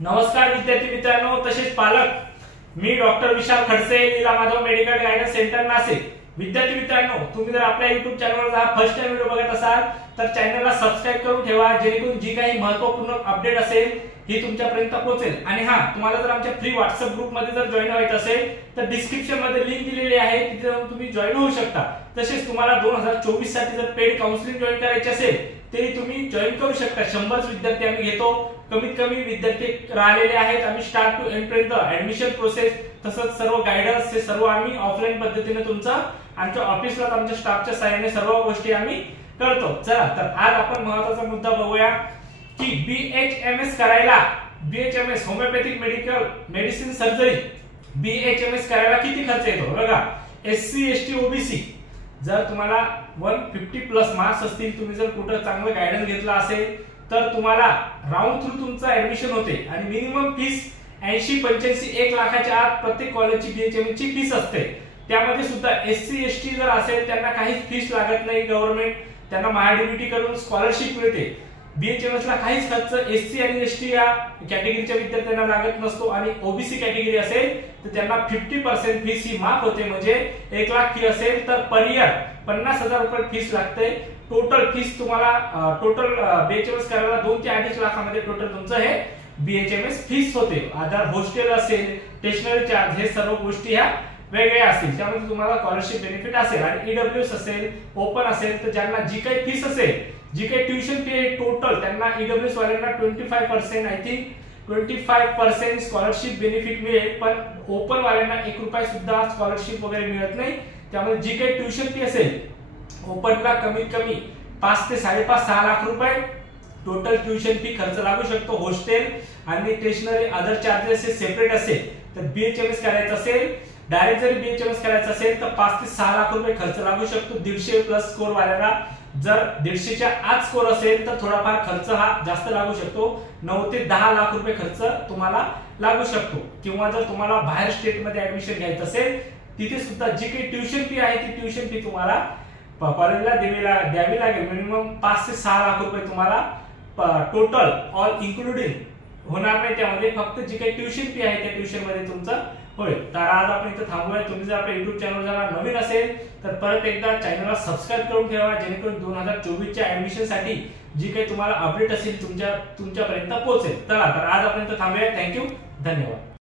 नमस्कार विद्यार्थी मित्रांनो तसेच पालक। मी doctor Vishal Khadse, Leela Madhav medical guidance centre Nashik. विद्यार्थी मित्रांनो, तुम्ही जर आपल्या YouTube चॅनलवर हा फर्स्ट टाइम व्हिडिओ बघत असाल तर चॅनलला सबस्क्राइब करून ठेवा, जेणेकरून जी काही महत्त्वपूर्ण अपडेट असेल ही तुमच्यापर्यंत पोहोचेल। आणि तुम्हाला जर आमच्या फ्री WhatsApp ग्रुप मध्ये जर जॉइन व्हायचं असेल तर डिस्क्रिप्शन मध्ये लिंक दिलेली आहे, तिथे जाऊन तुम्ही जॉइन होऊ शकता। तसेच तुम्हाला 2024 साठी जर पेड काउन्सिलिंग जॉइन करायची असेल तरी तुम्ही जॉइन करू शकता। 100 विद्यार्थी आम्ही घेतो, कमीत कमी विद्यार्थी राहिलेले आहेत। आम्ही स्टार्ट टू एंड पर्यंत ऍडमिशन प्रोसेस तसंच सर्व गायडन्स हे सर्व आम्ही ऑफलाईन पद्धतीने तुमचा आमच्या ऑफिसला आमच्या स्टाफच्या सहाय्याने सर्व गोष्टी आम्ही करतो। चला तर आज आपण महत्त्वाचा मुद्दा बघूया की BHMS करायला, BHMS homeopathic medicine surgery BHMS करायला किती खर्च येतो बघा। SC ST OBC जर तुम्हाला 150 प्लस मार्क्स असतील, तुम्ही जर कुठे चांगलं गायडन्स घेतला असेल तर तुम्हाला राऊंड थ्रू तुमचं ऍडमिशन होते आणि मिनिमम फीस 80-85 1 लाखाच्या आत प्रत्येक कॉलेजची BHMS ची फीस असते। त्यामध्ये सुद्धा SC ST जर असेल त्यांना काहीच फीस लागत नाही, गव्हर्नमेंट त्यांना महाडीबीटी करून स्कॉलरशिप मिळते। BHMS ला काहीच खर्च SC आणि ST या कॅटेगरीच्या विद्यार्थ्यांना लागत नसतो आणि OBC कॅटेगरी असेल तर त्यांना 50% फीस ही माफ होते। म्हणजे 1 लाख फी असेल तर पर इयर 50,000 रुपये फीस लागते। टोटल फीस तुम्हाला टोटल BHMS करायला 2 ते 2.5 लाखामध्ये टोटल तुमचं हे BHMS फीस होते। आधार हॉस्टेल असेल, स्टेशनरी चार्ज हे सर्व गोष्टी ह्या वेगळ्या असतील, त्यामध्ये तुम्हाला स्कॉलरशिप बेनिफिट असेल आणि EWS असेल, ओपन असेल तर ज्यांना जी काही फीस असेल, जी काही ट्युशन फी आहे टोटल त्यांना EWS वाल्यांना 25% आय थिंक 25% स्कॉलरशिप बेनिफिट मिळेल, पण ओपन वाल्यांना 1 रुपया सुद्धा स्कॉलरशिप वगैरे मिळत नाही। त्यामुळे जी काही ट्युशन फी असेल ओपनला कमीत कमी 5 ते 5.5-6 लाख रुपये टोटल ट्युशन फी खर्च लागू शकतो। हॉस्टेल आणि स्टेशनरी अदर चार्जेस हे सेपरेट असेल तर BHMS करायचं असेल, डायरेक्ट जर BHMS करायचं असेल तर 5 ते 6 लाख रुपये खर्च लागू शकतो 150 प्लस स्कोर वाल्याला। जर 150च्या आत स्कोर असेल तर थोडाफार खर्च हा जास्त लागू शकतो, 9 ते 10 लाख रुपये खर्च तुम्हाला लागू शकतो। किंवा जर तुम्हाला बाहेर स्टेट मध्ये ऍडमिशन घ्यायचं असेल तिथे सुद्धा जी काही ट्युशन फी आहे ती ट्युशन फी तुम्हाला कॉलेजला द्यावी लागेल। मिनिमम 5 ते 6 लाख रुपये तुम्हाला टोटल ऑल इन्क्लुडिंग होणार नाही, त्यामध्ये फक्त जी काही ट्युशन फी आहे त्या ट्युशन मध्ये तुमचं होईल। तर आज आपण इथे थांबूया। तुम्ही जर आपल्या YouTube चॅनल जर नवीन असेल तर परत एकदा चॅनलला सबस्क्राइब करून ठेवा, जेणेकरून 2024 च्या ऍडमिशन साठी जी काही तुम्हाला अपडेट असेल तुमच्यापर्यंत पोहोचेल। चला तर आज आपण इथे थांबूया। थँक्यू, धन्यवाद।